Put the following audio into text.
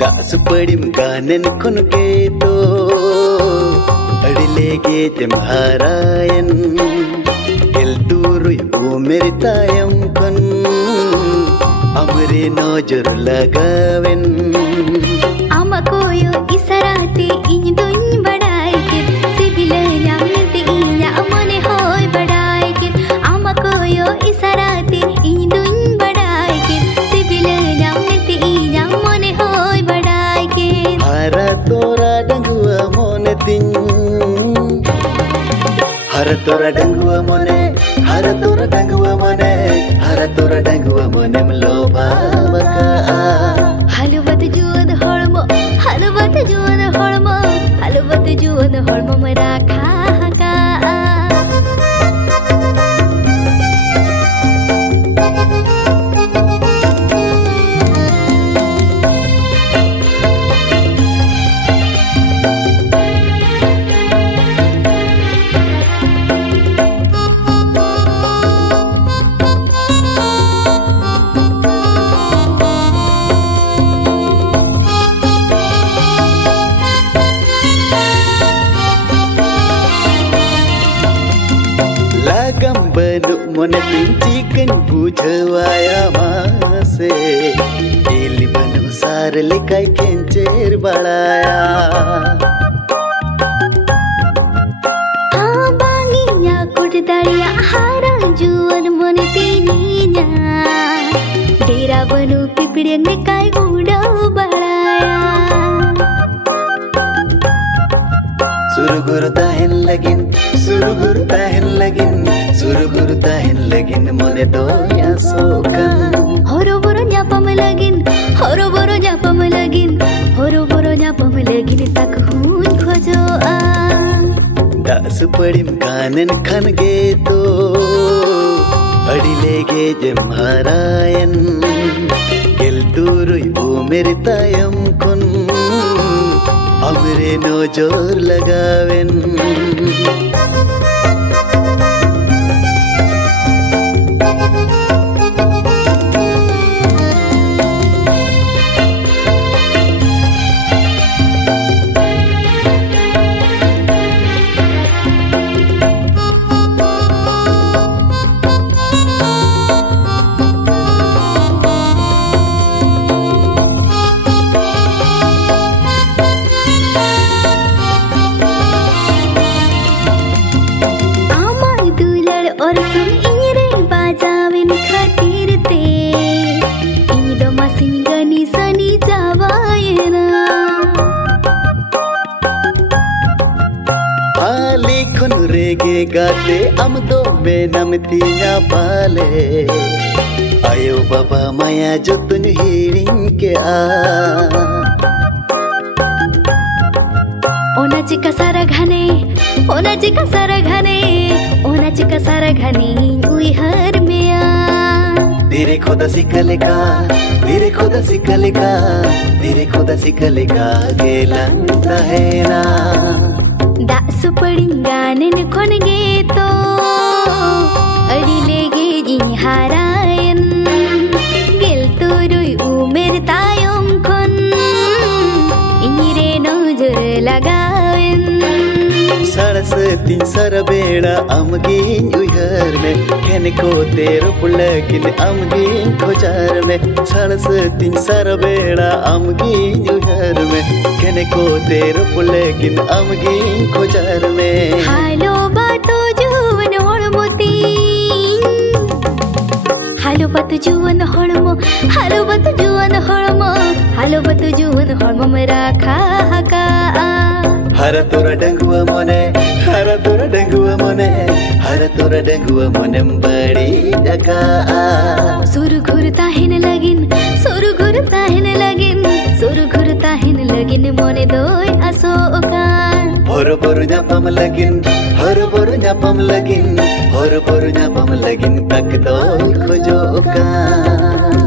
दास पड़िम गानन खुन के तो अड़ले गे तुम्हारायन दिल दूर वो मेरे तायम खुन अमरे नजर लगावेन अमको यो इसराते इन दुन बड़ाई के सिबिलया मिलते इया मने होय बड़ाई के अमको यो इसराते इन दुन बड़ाई के सिबिलया मिलते इया मने होय बड़ाई के हरा तोरा डंगुआ मोने तिन हरा तोरा डंगुआ मोने हरा तोरा डंगुआ मोने हरा तोरा डंगुआ मोने मलोबा बका हलवत जुद हळमो हलवत जुद हळमो हलवत जुद हळमो मरा खाका बनु मन चिकन बुझवाया मासे एली बनु सार लिखाई केंचेर बड़ाया बांगिया कुटदाड़िया हारा जुवन मन तीनिया डेरा बनु पिपड़ियन में काय उड़ा बड़ाया सुरगुरु ताहन लगिन सुरगुरु ताहन लगिन सुरगुरु ताहन लगिन मने दोया सोकन होरो बोरो न्यापम लगिन होरो बोरो न्यापम लगिन होरो बोरो न्यापम लगिन तक हुन खोजो आ दास पड़िम कानन खन गे तो अड़िले गे जमहारायन गेल दूरुई ओ मेरे तायम खुन अमरे नजर लगावेन और सुन इरे बाजावेन खातिर ते इन दो मसिन गनी सनी जावायना आली खुन रेगे गाते अम दो में नमतिया पाले आयो बाबा माया जो तुन हीरिंग के आ ओना चिका सारा घने ओना चिका सारा घने ओना चिका सारा घने उई हर में आ तेरे खुदा सिकलेगा तेरे खुदा सिकलेगा तेरे खुदा सिकलेगा गेलंता है ना दास पड़िंगानन खोन गे तो अड़ी लेगे जी हारायन गेल तुरुई उमेर तायम खोन इनिरे नजर लगावेन सड़स तीन सर बेड़ा अमगीन उहर में कहने को तेरो पुलकिन अमगीन खोजार में सड़स तीन सर बेड़ा अमगीन उहर में कहने को तेरो पुलकिन अमगीन खोजार में हालो बातो जुवन होड़मोती हालो बातो जुवन होड़मो हालो बातो जुवन होड़मो हालो बातो जुवन होड़मो मेरा खाका हरा तोरा डंगुआ मोने हरा तोरा डंगुआ मोने हरा तोरा डंगुआ मोने बड़ी जगह सुर घुरता हिन लगिन सुर घुरता हिन लगिन सुर घुरता हिन लगिन मोने दोय अशोकान हर बोर न्यापम लगिन हर बोर न्यापम लगिन हर बोर न्यापम लगिन तक दोय खोजोकान